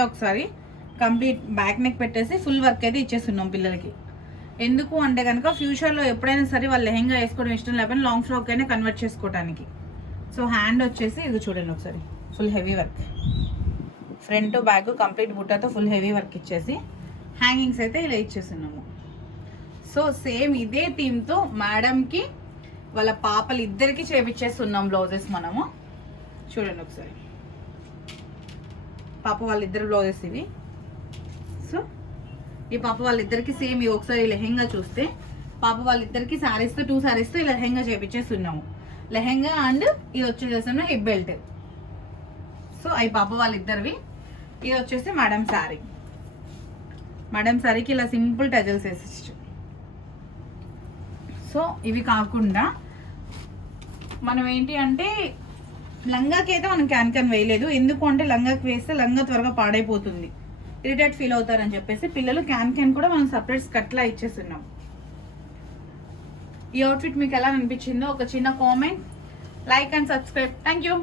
ఒకసారి complete back neck పెట్టేసి full work అయితే ఇచ్చేస్తున్నాం పిల్లలకి. ఎందుకు అంటే కనుక ఫ్యూచర్లో ఎప్పుడైనా సరే వాళ్ళు లెహెంగా వేసుకోవడం ఇష్టం లేకపోయినా లాంగ్ ఫ్రాక్ అయినా కన్వర్ట్ చేసుకోవడానికి. సో హ్యాండ్ వచ్చేసి ఇది చూడండి ఒకసారి, full heavy work, front back complete బుట్టతో ఫుల్ హెవీ వర్క్ ఇచ్చేసి హ్యాంగింగ్స్ అయితే ఇలా ఇచ్చేస్తున్నాము. సో సేమ్ ఇదే థీమ్తో మేడంకి వాళ్ళ పాపలు ఇద్దరికి చేపించేస్తున్నాం బ్లౌజెస్ మనము. చూడండి ఒకసారి, పాప వాళ్ళిద్దరు బ్లౌజెస్ ఇవి. సో ఈ పాప వాళ్ళిద్దరికి సేమ్ ఇవి ఒకసారి లెహెంగా చూస్తే పాప వాళ్ళిద్దరికి శారీస్తో 2 శారీస్తో ఇలా లెహెంగా చేపించేస్తున్నాము. లెహెంగా అండ్ ఇది వచ్చేసేసిన హిప్ బెల్ట్. సో అవి పాప వాళ్ళిద్దరివి. ఇది వచ్చేసి మేడం శారీ. మేడం శారీకి ఇలా సింపుల్ టజల్స్ వేసేసి. సో ఇవి కాకుండా మనం ఏంటి అంటే లంగాకి అయితే మనం క్యాన్ వేయలేదు. ఎందుకు అంటే లంగాకి వేస్తే లంగా త్వరగా పాడైపోతుంది, ఇరిటేట్ ఫీల్ అవుతారని చెప్పేసి పిల్లలు క్యాన్ కూడా మనం సపరేట్ స్కర్ట్లా ఇచ్చేస్తున్నాం. ఈ అవుట్ఫిట్ మీకు ఎలా అనిపించిందో ఒక చిన్న comment, like and subscribe. Thank you.